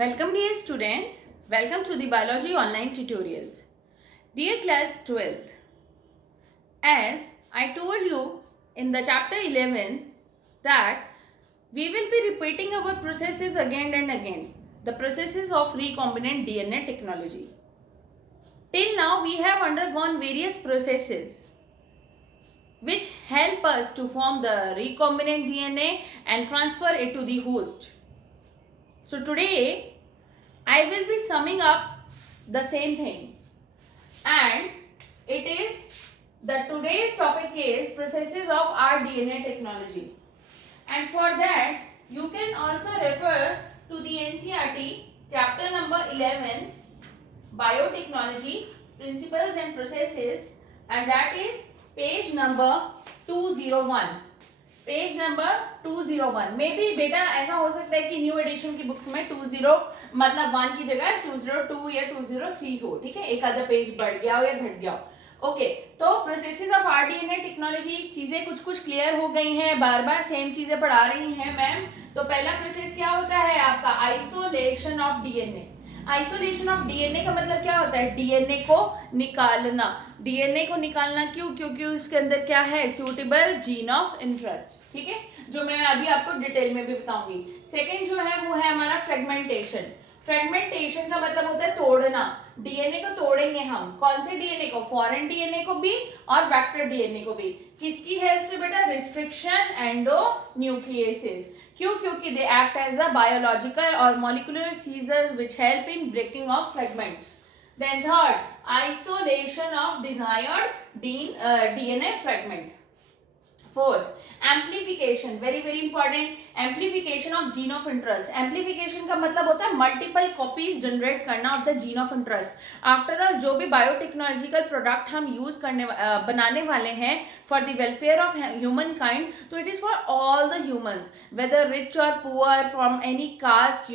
Welcome dear students, welcome to the biology online tutorials. Dear class 12th, as I told you in the chapter 11 that we will be repeating our processes again and again, the processes of recombinant DNA technology. Till now we have undergone various processes which help us to form the recombinant DNA and transfer it to the host. So today I will be summing up the same thing, and it is the today's topic is processes of rDNA technology, and for that you can also refer to the NCERT chapter number 11 biotechnology principles and processes, and that is page number 201. Page number 201 में भी बेटा ऐसा हो सकता है कि new addition की books में 20 मतलब 1 की जगह 202 या 203 हो, ठीक है, एक आधा पेज बढ़ गया हो या घट गया हो. ओके, तो प्रोसेसेस ऑफ आरडीएनए टेक्नोलॉजी चीजें कुछ क्लियर हो गई हैं, बार बार सेम चीजें पढ़ा रही हैं मैम. तो पहला प्रोसेस क्या होता है आपका? Isolation of DNA. Isolation of DNA का मतलब क्या होता है? डीएनए को निकालना. डीएनए को निकालना क्यों? क्योंकि उसके अंदर क्या है? सूटेबल जीन ऑफ इंटरेस्ट, ठीक है, जो मैं अभी आपको डिटेल में भी बताऊंगी. सेकंड जो है वो है हमारा फ्रेगमेंटेशन. फ्रेगमेंटेशन का मतलब होता है तोड़ना. डीएनए को तोड़ेंगे हम. कौन से डीएनए को? फॉरेन डीएनए को भी और वेक्टर डीएनए को भी. किसकी हेल्प से बेटा? Restriction endonucleases. क्यों? क्योंकि they act as the biological और molecular scissors which help in breaking of fragments. Then third, isolation of desired DNA fragment. Fourth, amplification, very important. Amplification of gene of interest. Amplification का मतलब होता है multiple copies generate करना of the gene of interest. After all, जो भी biotechnological product हम use करने बनाने वाले हैं for the welfare of humankind, तो it is for all the humans, whether rich or poor, from any caste,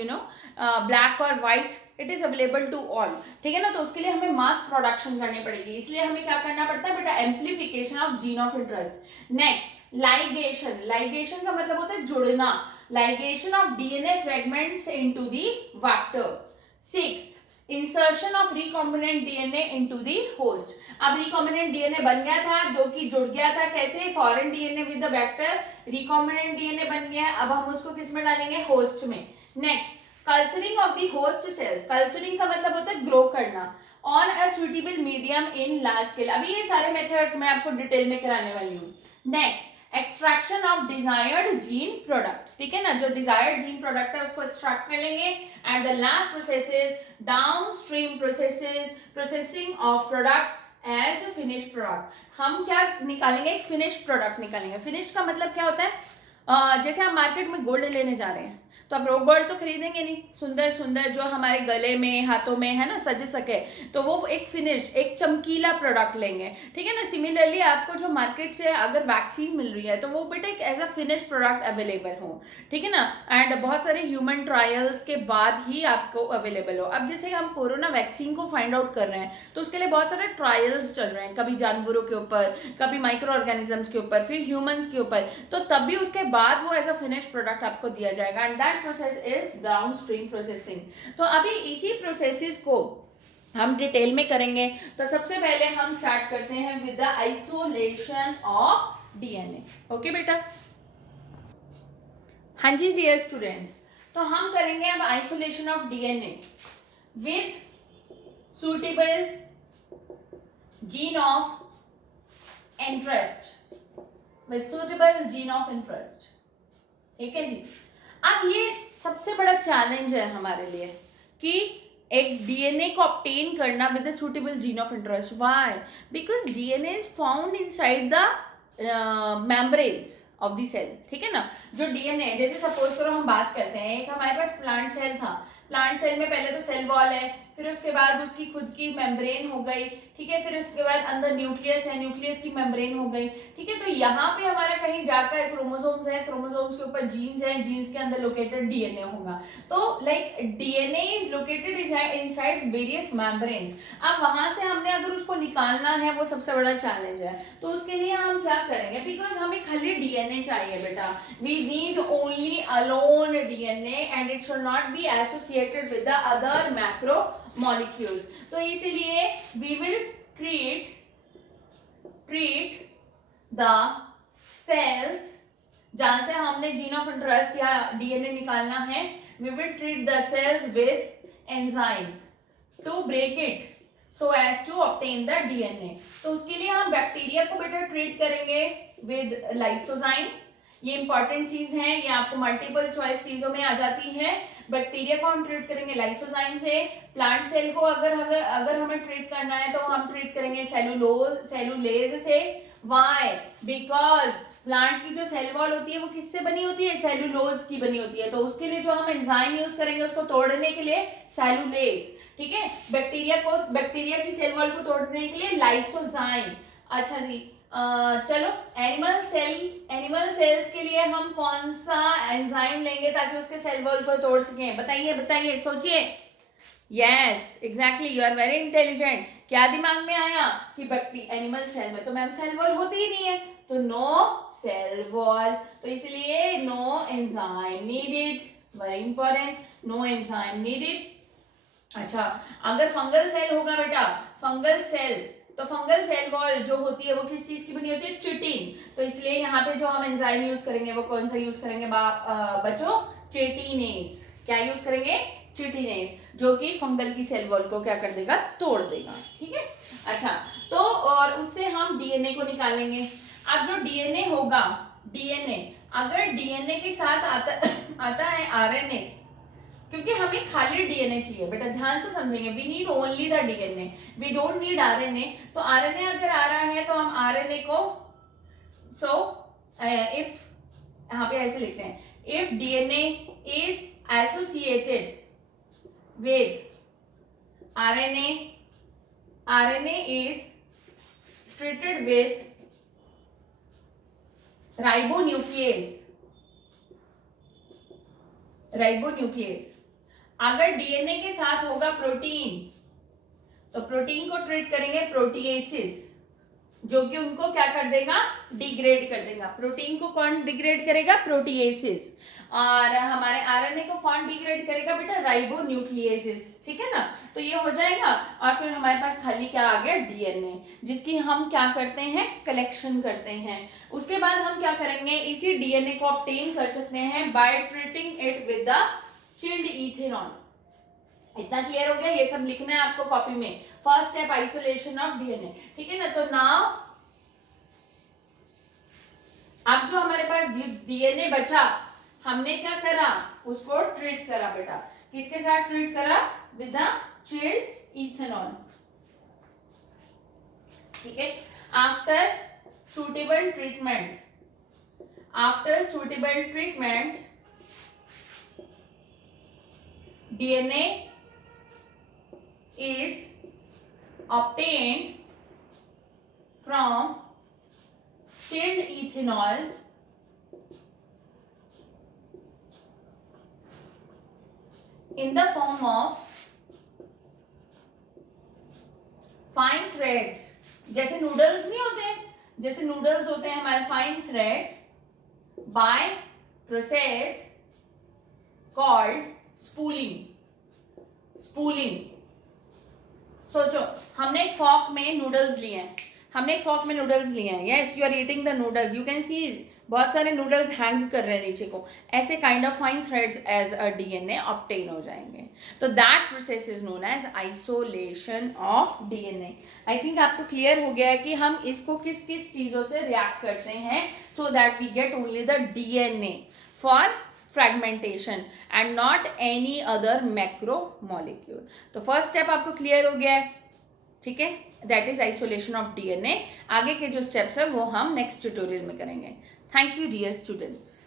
black or white, it is available to all. ठीक है ना? तो उसके लिए हमें मास प्रोडक्शन करनी पड़ेगी. इसलिए हमें क्या करना पड़ता है बेटा? Amplification of gene of interest. Next, ligation. Ligation का मतलब होता है जुड़ना. Ligation of DNA fragments into the vector. Sixth, insertion of recombinant DNA into the host. अब रिकॉम्बिनेंट डीएनए बन गया था जो कि जुड़ गया था. कैसे? Foreign DNA with the vector. Recombinant DNA बन गया. अब हम उसको किस में डालेंगे? होस्ट में. Next, culturing of the host cells. Culturing का मतलब होता है ग्रो करना on a suitable medium in large scale. अभी ये सारे मेथड्स मैं आपको डिटेल में कराने वाली हूँ. Next, extraction of desired gene product. ठीक है ना? जो डिजायर्ड जीन प्रोडक्ट है उसको एक्सट्रैक्ट कर लेंगे. And the last process is downstream processes, processing of products as a finished product. हम क्या निकालेंगे? एक फिनिश्ड प्रोडक्ट निकालेंगे. फिनिश्ड का मतलब क्या होता है? जैसे हम मार्केट में गोल्ड लेने जा रहे हैं तो आप रो गोल्ड तो खरीदेंगे नहीं. सुंदर सुंदर जो हमारे गले में, हाथों में है ना, सज सके, तो वो एक फिनिश्ड, एक चमकीला प्रोडक्ट लेंगे. ठीक है ना? सिमिलरली आपको जो मार्केट से अगर वैक्सीन मिल रही है तो वो बेटा एक as a finished product available हो. ठीक है ना? एंड बहुत सारे ह्यूमन ट्रायल्स के बाद ही आपको अवेलेबल हो. अब जैसे हम कोरोना वैक्सीन को फाइंड आउट कर रहे हैं तो उसके लिए बहुत सारे ट्रायल्स चल रहे हैं, कभी जानवरों के ऊपर, कभी माइक्रो ऑर्गेनिजम्स के ऊपर, फिर ह्यूमंस के ऊपर. तो तब भी उसके बाद वो एज अ फिनिश्ड प्रोडक्ट आपको दिया जाएगा. And process is downstream processing. तो अभी इसी प्रोसेसेस को हम डिटेल में करेंगे. तो सबसे पहले हम स्टार्ट करते हैं with the isolation of DNA. Okay बेटा? हाँ जी डियर स्टूडेंट्स, तो हम करेंगे अब isolation of DNA with suitable gene of interest. With suitable gene of interest. ठीक है जी? अब ये सबसे बड़ा चैलेंज है हमारे लिए कि एक डीएनए को ऑब्टेन करना with the suitable gene of interest. Why? Because DNA is found inside the membranes of the cell. ठीक है ना? जो डीएनए, जैसे सपोज करो हम बात करते हैं, एक हमारे पास प्लांट सेल था. प्लांट सेल में पहले तो सेल वॉल है, फिर उसके बाद उसकी खुद की मेम्ब्रेन हो गई, ठीक है, फिर उसके बाद अंदर न्यूक्लियस है, न्यूक्लियस की मेम्ब्रेन हो गई, ठीक है। तो यहाँ पे हमारा कहीं जाकर क्रोमोसोम्स है, क्रोमोसोम्स के ऊपर जीन्स है, जीन्स के अंदर लोकेटेड डीएनए होगा। तो like DNA is located inside various membranes. अब वहां से हमने अगर उसको निकालना है, वो सबसे बड़ा चैलेंज है। तो उसके लिए हम क्या करेंगे, बिकॉज हमें खाली डीएनए चाहिए बेटा, we need only alone DNA and it should not be associated with the other macro molecules. तो इसीलिए we will treat the cells, जहां से हमने जीन ऑफ इंटरेस्ट या डीएनए निकालना है, we will treat the cells with enzymes to break it so as to obtain the DNA। तो उसके लिए हम बैक्टीरिया को बेटा ट्रीट करेंगे with लाइसोजाइम। ये इंपॉर्टेंट चीज है, ये आपको मल्टीपल चॉइस चीजों में आ जाती है। बैक्टीरिया को हम ट्रीट करेंगे लाइसोजाइम से। प्लांट सेल को अगर हमें ट्रीट करना है तो हम ट्रीट करेंगे सेलुलेज से। व्हाई? बिकॉज प्लांट की जो सेल वॉल होती है वो किससे बनी होती है, सेलुलोज की बनी होती है। तो उसके लिए जो हम एंजाइम यूज करेंगे उसको तोड़ने के लिए सेलुलेज, ठीक है। बैक्टीरिया की सेल वॉल को तोड़ने के लिए लाइसोजाइम। अच्छा जी, चलो एनिमल सेल्स के लिए हम कौन सा एंजाइम लेंगे ताकि उसके सेल वॉल को तोड़ सकें? बताइए सोचिए। Yes exactly, you are very intelligent. क्या दिमाग में आया कि एनिमल सेल में तो मैम सेल वॉल होती ही नहीं है, तो नो सेल वॉल, तो इसलिए no enzyme needed. Very important, no enzyme needed. अच्छा, अगर फंगल सेल होगा बेटा, फंगल सेल वॉल जो होती है वो किस चीज की बनी होती है, चिटिन। तो इसलिए यहाँ पे जो हम एंजाइम यूज करेंगे वो कौन सा यूज करेंगे बच्चों, चिटिनेज। क्या यूज करेंगे, चिटिनेज, जो कि फंगल की सेल वॉल को क्या कर देगा, तोड़ देगा, ठीक है। अच्छा, तो और उससे हम डीएनए को निकालेंगे। अब जो डीएनए होगा, डीएनए अगर डीएनए के साथ आता है आरएनए, क्योंकि हमें खाली डीएनए चाहिए बेटा, ध्यान से समझेंगे, we need only the DNA, we don't need RNA. तो आरएनए अगर आ रहा है तो हम आरएनए को इफ यहाँ पे ऐसे लिखते हैं, if DNA is associated with RNA is treated with ribonuclease। अगर डीएनए के साथ होगा प्रोटीन, तो प्रोटीन को ट्रीट करेंगे प्रोटीएसिस, जो कि उनको क्या कर देगा, डिग्रेड कर देगा। प्रोटीन को कौन डिग्रेड करेगा, प्रोटीएसिस। और हमारे आरएनए को कौन डिग्रेड करेगा बेटा, राइबोन्यूक्लिएसिस, ठीक है ना। तो ये हो जाएगा और फिर हमारे पास खाली क्या आ गया, डीएनए, जिसकी हम क्या करते हैं, कलेक्शन करते हैं। उसके बाद हम क्या करेंगे, इसी डीएनए को ऑब्टेन कर सकते हैं by treating it with the chilled ethanol. इतना क्लियर हो गया? ये सब लिखना है आपको कॉपी में। First step isolation of DNA, ठीक है ना। तो नाउ अब जो हमारे पास डीएनए बचा, हमने क्या करा, उसको ट्रीट करा बेटा। किसके साथ ट्रीट करा, विद द चिल्ड इथेनॉल, ठीक है। After suitable treatment DNA is obtained from chilled ethanol in the form of fine threads। जैसे नूडल्स नहीं होते, जैसे नूडल्स होते हैं हमारे fine threads, by process called spooling. सोचो, हमने एक फॉर्क में नूडल्स लिए हैं, yes you are eating the noodles, you can see बहुत सारे नूडल्स हैंग कर रहे हैं नीचे को, ऐसे kind of fine threads as a DNA obtain हो जाएंगे। तो that process is known as isolation of DNA. I think आपको क्लियर हो गया है कि हम इसको किस किस चीजों से रिएक्ट करते हैं, so that we get only the DNA for fragmentation and not any other macro molecule. तो फर्स्ट स्टेप आपको क्लियर हो गया है, ठीक है, that is isolation of DNA. आगे के जो स्टेप्स है वो हम नेक्स्ट ट्यूटोरियल में करेंगे। Thank you dear students.